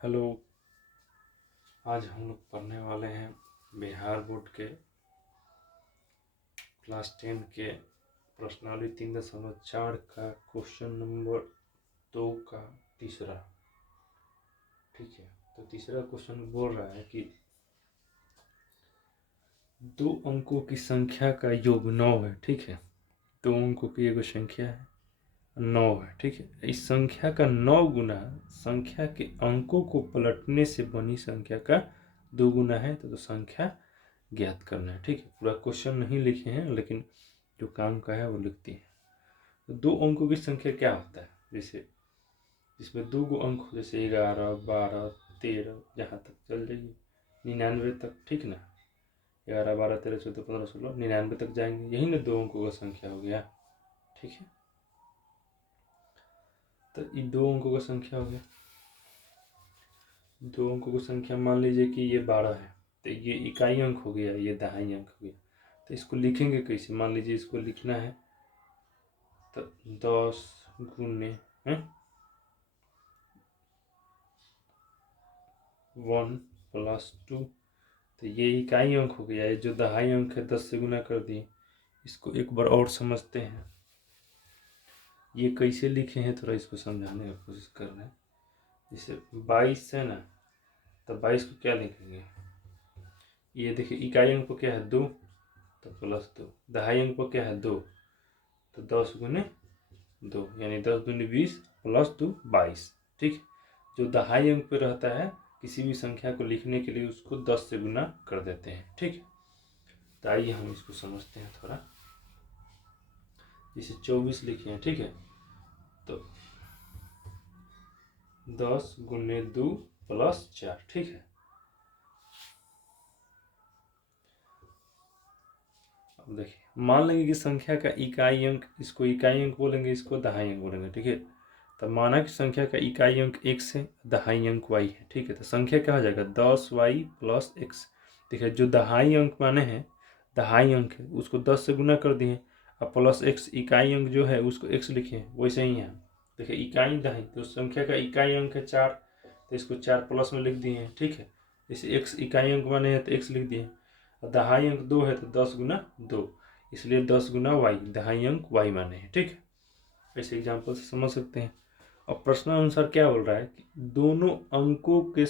Hello. आज हम लोग पढ़ने वाले हैं बिहार बोर्ड के क्लास 10 के प्रश्नावली 3.4 का क्वेश्चन नंबर 2 का तीसरा। ठीक है, तो तीसरा क्वेश्चन बोल रहा है कि 2 अंकों की संख्या का योग 9 है। ठीक है, 2 अंकों की एक संख्या है 9 है। ठीक है, इस संख्या का 9 गुना संख्या के अंकों को पलटने से बनी संख्या का 2 गुना है, तो संख्या ज्ञात करना है। ठीक है, पूरा क्वेश्चन नहीं लिखे हैं, लेकिन जो काम का है वो लिखती है। तो 2 अंकों की संख्या क्या होता है, जैसे इसमें 2 गो अंक हो, जैसे 11, 12, 13, जहाँ तक चल जाइए 99 तक। ठीक ना, 11, 12, 13, 14, 15, 16, 99 तक जाएंगे, यही ना 2 अंकों का संख्या हो गया। ठीक है, तो ये 2 अंकों का संख्या हो गया। 2 अंकों की संख्या मान लीजिए कि ये 12 है, तो ये इकाई अंक हो गया, ये दहाई अंक हो गया। तो इसको लिखेंगे कैसे, मान लीजिए इसको लिखना है तो 10 गुने 1 + 2, तो ये इकाई अंक हो गया। ये जो दहाई अंक है 10 से गुना कर दिए। इसको एक बार और समझते हैं, ये कैसे लिखे हैं, थोड़ा इसको समझाने की कोशिश कर रहे हैं। जैसे 22 है ना, तो 22 को क्या लिखेंगे, ये देखिए इकाई अंक को क्या है 2, तो +2। दहाई अंक को क्या है 2, तो 10 गुने 2, यानी 10 दूनी 20 + 2 22। ठीक, जो दहाई अंक पे रहता है किसी भी संख्या को लिखने के लिए उसको 10 से गुना कर देते हैं। ठीक, तो आइए हम इसको समझते हैं थोड़ा। जैसे 24 लिखे हैं, ठीक है, तो 10 गुने 2 + 4। ठीक है, अब देखिए मान लेंगे कि संख्या का इकाई अंक, इसको इकाई अंक बोलेंगे, इसको दहाई अंक बोलेंगे। ठीक है, तो माना कि संख्या का इकाई अंक x है, दहाई अंक y है। ठीक है, तो संख्या क्या हो जाएगा 10y + x। देखिए जो दहाई अंक माने हैं, दहाई अंक है उसको 10 से गुना कर दिए, अब +x इकाई अंक जो है उसको x लिखे, वैसे ही है। देखिए इकाई दहाई, तो संख्या का इकाई अंक है 4, तो इसको 4 प्लस में लिख दिए हैं। ठीक है, जैसे x इकाई अंक माने हैं तो x लिख दिए, और दहाई अंक 2 है तो 10 गुना 2, इसलिए 10 गुना y, दहाई अंक y माने हैं। ठीक है, ऐसे एग्जाम्पल से समझ सकते हैं। और प्रश्नानुसार क्या बोल रहा है कि दोनों अंकों की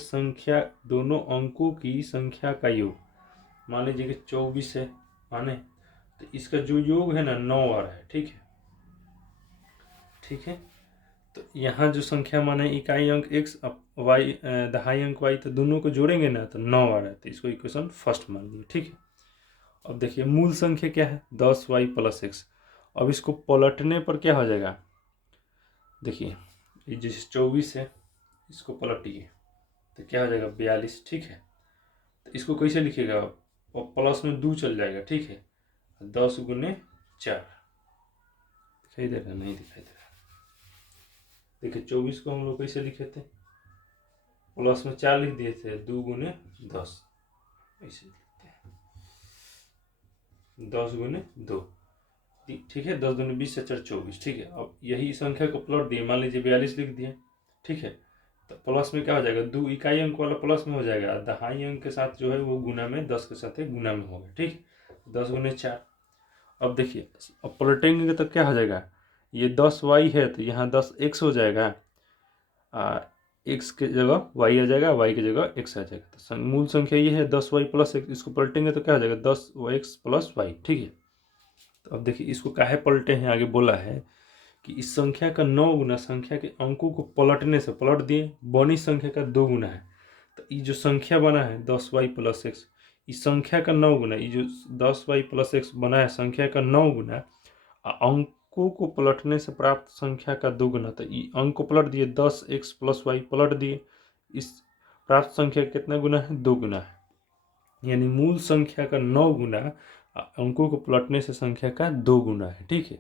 संख्या का योग, मान लीजिए कि 24 है माने, तो इसका जो योग है ना 9 आ रहा है। ठीक है, ठीक है, तो यहाँ जो संख्या माने इकाई अंक x, y दहाई अंक y, तो दोनों को जोड़ेंगे ना तो 9 आ रहा है, तो इसको इक्वेशन फर्स्ट मान लीजिए। ठीक है, अब देखिए मूल संख्या क्या है 10y + x। अब इसको पलटने पर क्या हो जाएगा, देखिए ये जैसे 24 है, इसको पलटिए तो क्या हो जाएगा 42। ठीक है, तो इसको कैसे लिखिएगा, और प्लस में 2 चल जाएगा। ठीक है, 10 गुने 4, दिखाई दे रहा, नहीं दिखाई दे रहा। देखिए 24 को हम लोग कैसे लिखे थे, प्लस में 4 लिख दिए थे, 2 गुने 10, ऐसे लिखते हैं 10 गुने 2। ठीक है, 10 दूनी 20 से 4 24। ठीक है, अब यही संख्या को प्लट दिए, मान लीजिए 42 लिख दिए। ठीक है, तो प्लस में क्या हो जाएगा, 2 इकाई अंक वाला प्लस में हो जाएगा, दहाई अंक के साथ जो है वो गुना में 10 के साथ गुना में होगा। ठीक, 10 गुने 4। अब देखिए अब पलटेंगे तो क्या हो जाएगा, ये 10y है तो यहाँ 10x हो जाएगा, x के जगह y आ जाएगा, y की जगह x आ जाएगा। तो मूल संख्या ये है 10y + x, इसको पलटेंगे तो क्या हो जाएगा 10x + y। ठीक है, तो अब देखिए इसको काहे पलटे हैं, आगे बोला है कि इस संख्या का 9 गुना संख्या के अंकों को पलटने से, पलट दिए, बनी संख्या का 2 गुना है। तो ये जो संख्या बना है 10y + x, इस संख्या का 9 गुना, ये जो 10y + x बना है संख्या का 9 गुना, अंकों को पलटने से प्राप्त संख्या का 2 गुना। तो ये अंक को पलट दिए, 10x + y पलट दिए, इस प्राप्त संख्या कितना गुना है 2 गुना है, यानी मूल संख्या का 9 गुना अंकों को पलटने से संख्या का 2 गुना है। ठीक है,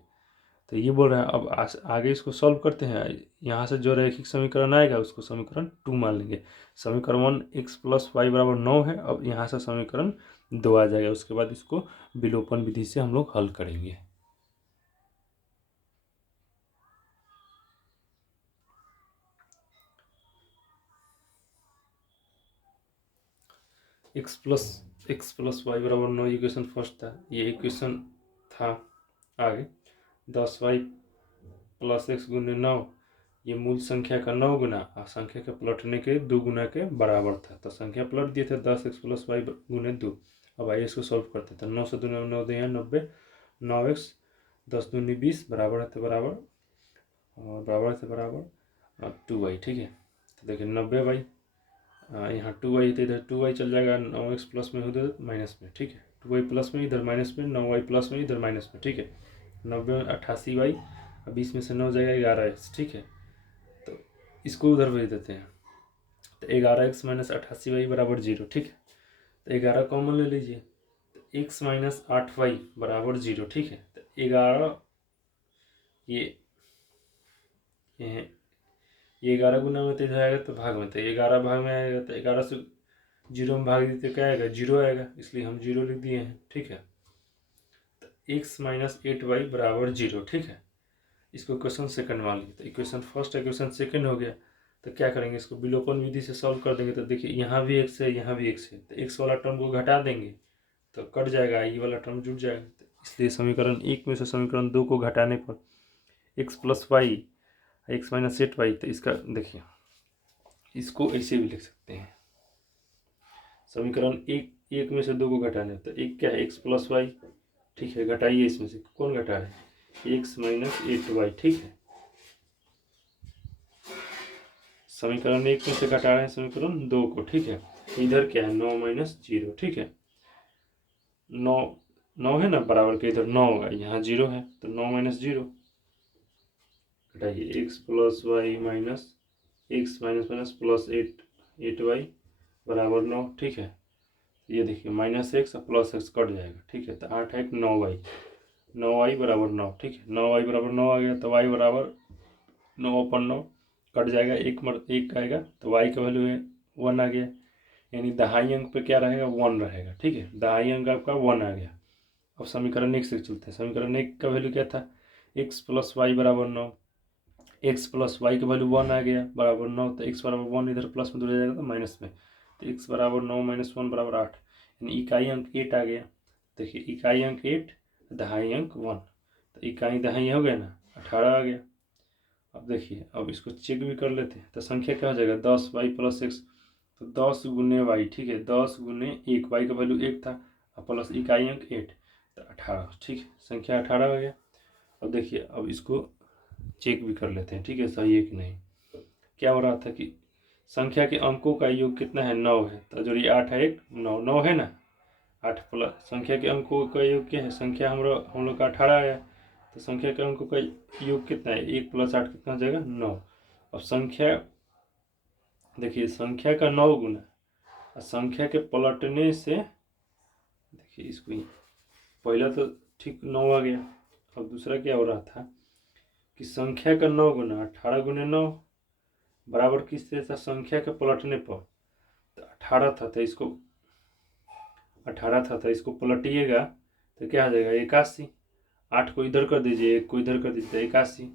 तो ये बोल रहे हैं। अब आगे इसको सॉल्व करते हैं। यहाँ से जो रैखिक समीकरण आएगा उसको समीकरण 2 मान लेंगे। समीकरण 1 x + y = 9 है। अब यहाँ से समीकरण 2 आ जाएगा, उसके बाद इसको विलोपन विधि से हम लोग हल करेंगे। एक्स प्लस वाई बराबर 9 इक्वेशन फर्स्ट था, ये इक्वेशन था। आगे 10y प्लस एक्स गुने 9, ये मूल संख्या का 9 गुना और संख्या के पलटने के 2 गुना के बराबर था। तो संख्या पलट दिए थे 10x प्लस वाई गुने 2। अब आइए इसको सॉल्व करते थे। 9 से 2 9 2 90, 9x 10 दूनी 20 बराबर है तो बराबर और बराबर से बराबर 2y। ठीक है, तो देखिए 90y, यहाँ 2y तो इधर 2y चल जाएगा, 9x प्लस में उधर माइनस में। ठीक है, 2y प्लस में इधर माइनस में, 9y प्लस में इधर माइनस में। ठीक है, 90 88y, 20 में से 9 जाएगा 11x। ठीक है, तो इसको उधर भेज देते हैं। तो 11x माइनस 88y बराबर 0। ठीक है, तो 11 कॉमन ले लीजिए, तो x माइनस 8y बराबर 0। ठीक है, तो 11 ये 11 गुना में तो इधर आएगा तो भाग में, तो 11 भाग में आएगा, तो 11 से 0 में भाग देते क्या आएगा, 0 आएगा, इसलिए हम 0 लिख दिए हैं। ठीक है, तो x माइनस 8y बराबर 0। ठीक है, इसको इक्वेशन सेकंड मान लीजिए। तो इक्वेशन फर्स्ट इक्वेशन सेकंड हो गया, तो क्या करेंगे, इसको विलोपन विधि से सॉल्व कर देंगे। तो देखिए यहाँ भी x है, यहाँ भी x है, तो x वाला टर्म को घटा देंगे तो कट जाएगा, ये वाला टर्म जुड़ जाएगा। तो इसलिए समीकरण 1 में से समीकरण 2 को घटाने पर x plus y x minus 8y, तो इसका देखिए इसको ऐसे भी लिख सकते हैं। समीकरण एक में से 2 को घटाने, तो एक क्या है, एक्स प्लस वाई। ठीक है, घटाइए, इसमें से कौन घटा है, एक्स माइनस 8y। ठीक है, समीकरण 1 में से घटा रहे हैं समीकरण 2 को। ठीक है, इधर क्या है, 9 माइनस 0। ठीक है, 9 है ना बराबर के, इधर 9 होगा, यहाँ 0 है, तो 9 माइनस 0 घटाइए, X plus Y minus X minus minus plus 8y बराबर 9। ठीक है, ये देखिए माइनस एक्स और प्लस एक्स कट जाएगा। ठीक है, तो 8 है 9y बराबर 9। ठीक है, 9y बराबर 9 आ गया, तो y बराबर 9/9 कट जाएगा, एक आएगा, तो y का वैल्यू है 1 आ गया, यानी दहाई अंक पे क्या रहेगा, 1 रहेगा। ठीक है, दहाई अंक आपका 1 आ गया। अब समीकरण 1 से चलते हैं। समीकरण 1 का वैल्यू क्या था, x प्लस वाई बराबर 9, एक्स प्लस वाई का वैल्यू 1 आ गया बराबर 9, तो x बराबर 1 इधर प्लस में जुड़ जाएगा तो माइनस में, तो x बराबर 9 माइनस 1 बराबर 8, यानी इकाई अंक 8 आ गया। देखिए इकाई अंक 8, दहाई अंक 1, तो इकाई दहाई हो गया ना, 18 आ गया। अब देखिए, अब इसको चेक भी कर लेते हैं। तो संख्या क्या हो जाएगा, 10y प्लस एक्स, तो 10 गुने वाई। ठीक है, 10 गुने 1, वाई का वैल्यू 1 था और प्लस इकाई अंक 8, तो 18। ठीक है, संख्या 18 आ गया। अब देखिए, अब इसको चेक भी कर लेते हैं। ठीक है, सही है कि नहीं। क्या हो रहा था कि संख्या के अंकों का योग कितना है, 9 है, तो जोड़िए 8 है 1 9, 9 है ना, 8 प्लस संख्या के अंकों का योग क्या है, संख्या हम लोग का 18 है, तो संख्या के अंकों का योग कितना है, 1 प्लस 8 कितना हो जाएगा, 9। अब संख्या देखिए, संख्या का 9 गुना और संख्या के पलटने से, देखिए इसको पहला तो ठीक 9 आ गया। अब दूसरा क्या हो रहा था कि संख्या का 9 गुना 18 गुने 9 बराबर किससे था, संख्या के पलटने पर, तो 18 था, तो इसको 18 था, तो इसको पलटिएगा तो क्या हो जाएगा, 81। 8 को इधर कर दीजिए, 1 को इधर कर दीजिए, 81।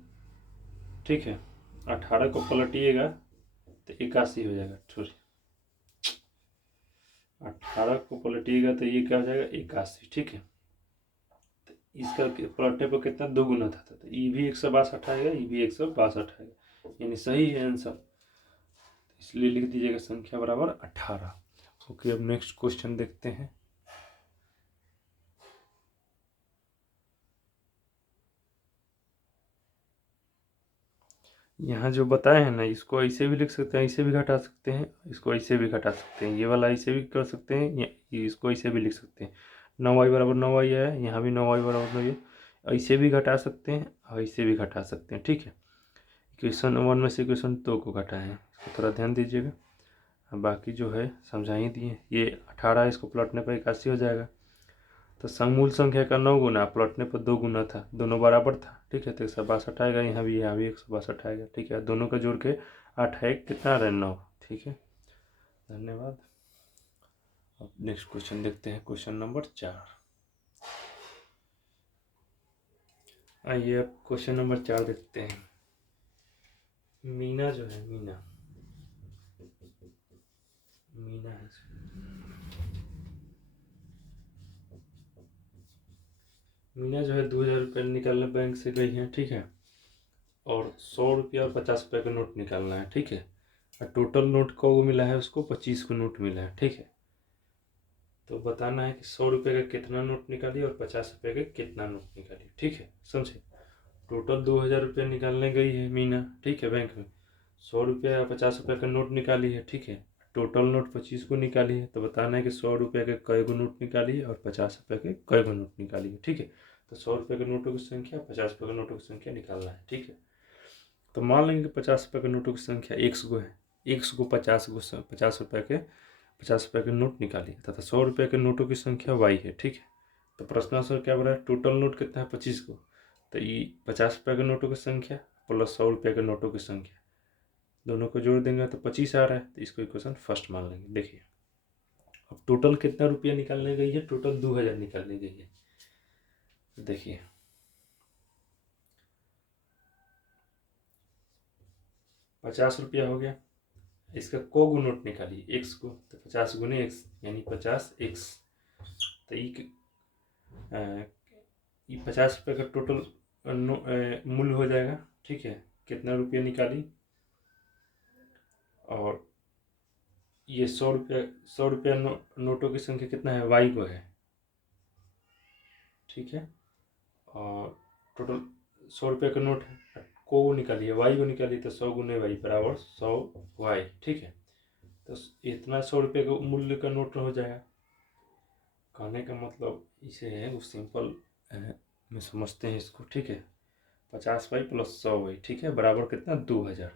ठीक है, 18 को पलटिएगा तो 81 हो जाएगा। सॉरी, 18 को पलटिएगा तो ये क्या हो जाएगा, 81। ठीक है, तो इसका पलटने पर कितना, 2 गुना था, तो ये भी 162 आएगा, ये भी 162 आएगा, यानी सही है आंसर। इसलिए लिख दीजिएगा संख्या बराबर 18। ओके, अब नेक्स्ट क्वेश्चन देखते हैं। यहाँ जो बताए हैं ना, इसको ऐसे भी लिख सकते हैं, ऐसे भी घटा सकते हैं, इसको ऐसे भी घटा सकते हैं, ये वाला ऐसे भी कर सकते हैं, इसको ऐसे भी लिख सकते हैं। 9y बराबर 9y है, यहाँ भी 9y बराबर 9 है, ऐसे भी घटा सकते हैं और ऐसे भी घटा सकते हैं। ठीक है, इक्वेशन 1 में से इक्वेशन 2 को घटाएं, इसको थोड़ा ध्यान दीजिएगा। बाकी जो है समझा ही दिए। ये 18 इसको पलटने पर 81 हो जाएगा, तो समूल संख्या का 9 गुना पलटने पर 2 गुना था, दोनों बराबर था। ठीक है, तो 162 आएगा, यहाँ भी 162 आएगा। ठीक है, दोनों का जोड़ के 8 है, कितना आ रहा है, 9। ठीक है, धन्यवाद। अब नेक्स्ट क्वेश्चन देखते हैं, क्वेश्चन नंबर 4। आइए अब क्वेश्चन नंबर 4 देखते हैं। मीना जो है, मीना है, मीना जो है 2000 रुपये निकालने बैंक से गई है, ठीक है, और 100 रुपया और 50 रुपये का नोट निकालना है, ठीक है। और टोटल नोट को मिला है उसको 25 को नोट मिला है, ठीक है। तो बताना है कि 100 रुपये का कितना नोट निकाली और 50 रुपये का कितना नोट निकाली, ठीक है, समझे। टोटल 2000 रुपये निकालने गई है मीना, ठीक है, बैंक में 100 रुपया 50 रुपये का नोट निकाली है, ठीक है। टोटल नोट 25 को निकाली है, तो बताना है कि 100 रुपये के कई गो नोट निकाली है और 50 रुपये के कई गो नोट निकाली है, ठीक है। तो 100 रुपये के नोटों की संख्या 50 रुपये के नोटों की संख्या निकालना है, ठीक है। तो मान लेंगे 50 रुपये के नोटों की संख्या 100 गो है, 100 को 50 50 रुपये के नोट निकाली तथा 100 रुपये के नोटों की संख्या y है, ठीक है। तो प्रश्न आंसर क्या बना है, टोटल नोट कितना है 25 को, तो ये 50 रुपये के नोटों की संख्या प्लस 100 रुपये के नोटों की संख्या दोनों को जोड़ देंगे तो 25 आ रहा है, तो इसको इक्वेशन फर्स्ट मान लेंगे। देखिए अब टोटल कितना रुपया निकालने गई है, टोटल 2000 निकालने गई है। देखिए 50 रुपया हो गया, इसका को गो नोट निकालिए x को, तो 50 गुने x यानी 50x। तो ये 50 रुपये का टोटल मूल्य हो जाएगा, ठीक है। कितना रुपया निकाली, और ये 100 रुपया नोटों की संख्या कितना है, y को है, ठीक है। और टोटल 100 रुपये का नोट है, को निकालिए y को निकालिए, तो 100 गुने y बराबर 100y, ठीक है। तो इतना 100 रुपये का मूल्य का नोट हो जाएगा। कहने का मतलब इसे है वो सिंपल में समझते हैं इसको, ठीक है। 50y प्लस 100y, ठीक है, बराबर कितना 2000।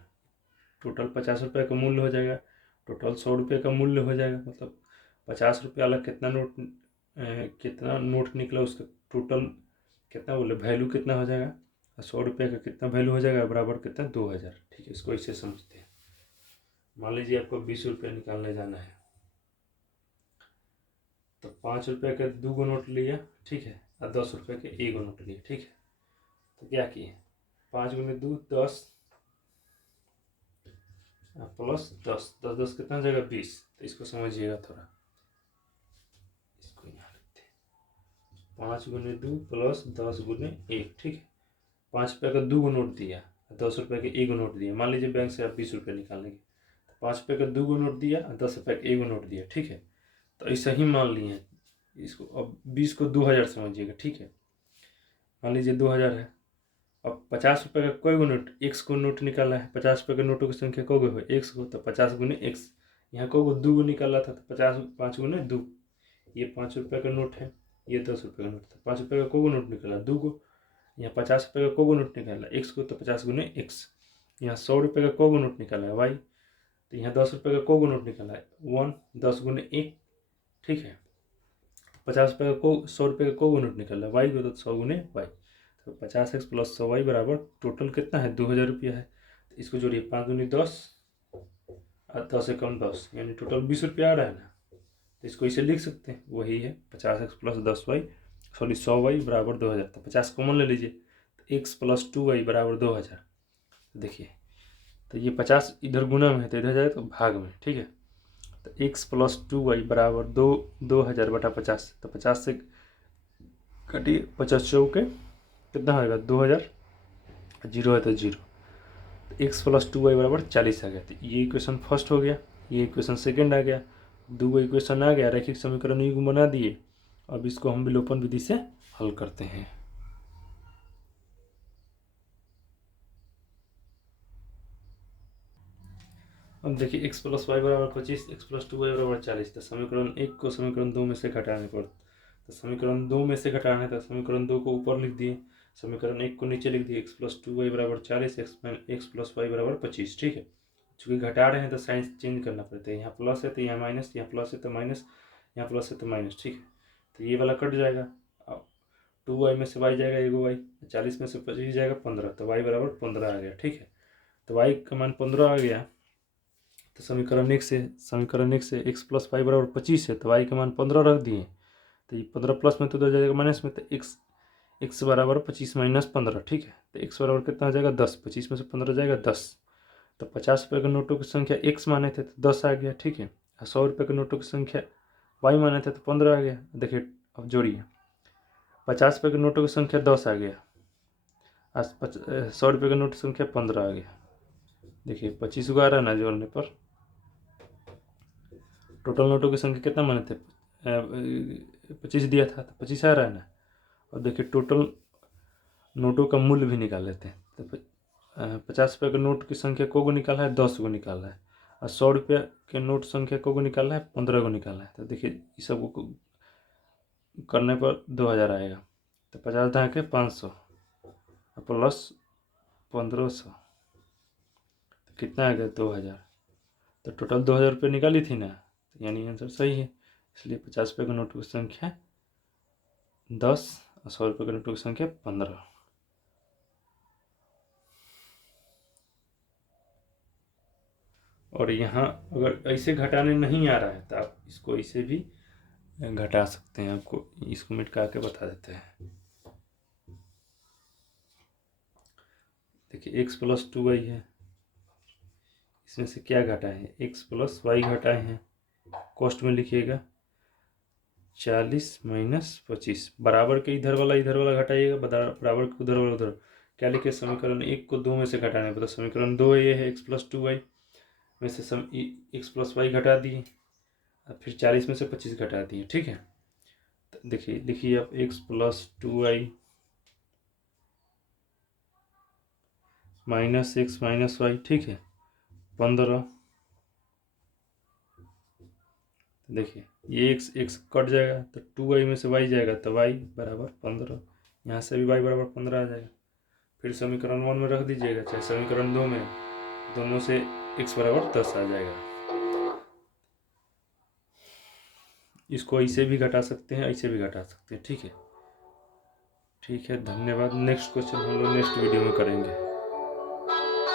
टोटल 50 रुपये का मूल्य हो जाएगा, टोटल 100 रुपये का मूल्य हो जाएगा, मतलब 50 रुपये वाला कितना नोट निकला उसका टोटल कितना बोले वैल्यू कितना हो जाएगा, 100 रुपये का कितना वैल्यू हो जाएगा, बराबर कितना 2000, ठीक है। इसको ऐसे समझते हैं। मान लीजिए आपको 20 रुपये निकालने जाना है, तो 5 रुपये का 2 गो नोट लिया, ठीक है, और 10 रुपये के 1 गो नोट लिया, ठीक है। तो क्या किए, 5 गुने 2 10 प्लस 10 10 10 कितना हो जाएगा 20। तो इसको समझिएगा थोड़ा, इसको यहाँ लिखते हैं 5 गुने 2 प्लस 10 गुने 1, ठीक है। 5 रुपये का 2 गो नोट दिया, 10 रुपये के 1 गो नोट दिया। मान लीजिए बैंक से आप 20 रुपये निकालेंगे, तो 5 रुपये का 2 गो नोट दिया और 10 रुपये का 1 गो नोट दिया, ठीक है। तो ऐसा ही मान लिए इसको। अब 20 को 2000 समझिएगा, ठीक है। मान लीजिए 2000 है, अब 50 रुपये का कोई गो नोट, x को नोट निकाला है, 50 रुपये के नोटों की संख्या को गो है x को, तो 50 गुने x। यहाँ को 2 गो निकाला था, तो 50 5 गुने 2। ये 5 रुपये का नोट है, ये 10 रुपये का नोट था। 5 रुपये का को गो नोट निकाला 2 गो, यहाँ 50 रुपये का को गो नोट निकाला x को, तो 50 गुने x। यहाँ 100 रुपये का को गो नोट निकाला है y, तो यहाँ 10 रुपये का को गो नोट निकाला है 1, 10 गुने 1, ठीक है। 50 रुपये का को 100 रुपये का को गो नोट निकाला है y को, तो 100 गुने y। तो 50x प्लस 100y बराबर टोटल कितना है 2000 रुपया है। तो इसको जोड़िए, 5 दूनी 10 और 10 एकम 10, यानी टोटल 20 रुपया आ रहा है ना। तो इसको इसे लिख सकते हैं, वही है 50x plus 10y, sorry 100y बराबर 2000। तो 50 कॉमन ले लीजिए, तो x प्लस 2y बराबर 2000। देखिए तो ये 50 इधर गुना में है तो इधर जाए तो भाग में, ठीक है। तो x प्लस 2y बराबर 2000 बटा 50। तो 50 से कटिए, 50 चौके कितना होगा 2000, जीरो है तो जीरो। तो x प्लस 2y बराबर 40 आ गया। तो ये इक्वेशन फर्स्ट हो गया, ये इक्वेशन सेकंड आ गया, दो इक्वेशन आ गया, रैखिक समीकरण युग्म बना दिए। अब इसको हम विलोपन विधि से हल करते हैं। अब देखिए x प्लस वाई बराबर 25, x प्लस 2y बराबर 40। तो समीकरण 1 को समीकरण 2 में से घटाने पर, तो समीकरण 2 में से घटाना है, तो समीकरण 2 को ऊपर लिख दिए, समीकरण 1 को नीचे लिख दिए। x प्लस 2y बराबर 40, x प्लस वाई बराबर 25, ठीक है। चूँकि घटा रहे हैं तो साइन चेंज करना पड़ता है, यहाँ प्लस है तो यहाँ माइनस, यहाँ प्लस है तो माइनस, यहाँ प्लस है तो माइनस, ठीक है। तो ये वाला कट जाएगा, अब 2y में से y जाएगा एगो y, 40 में से 25 जाएगा 15, तो y बराबर 15 आ गया, ठीक है। तो y का मान 15 आ गया। तो समीकरण एक से x प्लस वाई बराबर 25 है, तो y का मान 15 रख दिए। तो ये 15 प्लस में तो उधर जाएगा माइनस में, तो x बराबर 25 माइनस 15, ठीक है। तो x बराबर कितना हो जाएगा 10, 25 में से 15 जाएगा 10। तो 50 रुपये के नोटों की संख्या x माने थे तो 10 आ गया, ठीक है। 100 रुपये के नोटों की संख्या y माने थे तो 15 आ गया। देखिए अब जोड़िए, 50 रुपये के नोटों की संख्या 10 आ गया, 100 रुपये के नोट की संख्या 15 आ गया। देखिए 25 को आ रहा है ना जोड़ने पर। टोटल नोटों की संख्या कितना माने थे, 25 दिया था तो 25 आ रहा है ना। और देखिए टोटल नोटों का मूल्य भी निकाल लेते हैं। तो 50 रुपये के नोट की संख्या को निकाला है, 10 को निकाला है। और 100 रुपये के नोट संख्या को निकाला है, 15 को निकाला है। तो देखिए इस सब को करने पर 2000 आएगा। तो 50 ढाके 500 प्लस 1500 तो कितना आ गया 2000। तो टोटल 2000 रुपये निकाली थी ना, तो यानी आंसर सही है। इसलिए 50 रुपये के नोट की संख्या 10 और 100 रुपये के नोटों की संख्या 15। और यहाँ अगर ऐसे घटाने नहीं आ रहा है तो आप इसको ऐसे भी घटा सकते हैं। आपको इसको मिटा के बता देते हैं। देखिए x प्लस 2y है, इसमें से क्या घटाए हैं, x प्लस वाई घटाए हैं। कॉस्ट में लिखिएगा 40 माइनस 25, बराबर के इधर वाला घटाइएगा, बराबर के उधर वाला उधर। क्या लिखे, समीकरण 1 को 2 में से घटाना है। समीकरण 2 ये है x प्लस 2y में से x प्लस वाई घटा दिए, फिर 40 में से 25 घटा दिए। ठीक है, तो देखिए लिखिए आप x plus 2y minus x minus y, ठीक है 15। देखिए ये x कट जाएगा तो 2y में से y जाएगा तो y बराबर 15। यहाँ से भी y बराबर 15 आ जाएगा। फिर समीकरण 1 में रख दीजिएगा, चाहे समीकरण 2 में, दोनों से x बराबर 10 आ जाएगा। इसको ऐसे भी घटा सकते हैं, ऐसे भी घटा सकते हैं। ठीक है, ठीक है, धन्यवाद। नेक्स्ट क्वेश्चन हम लोग नेक्स्ट वीडियो में करेंगे।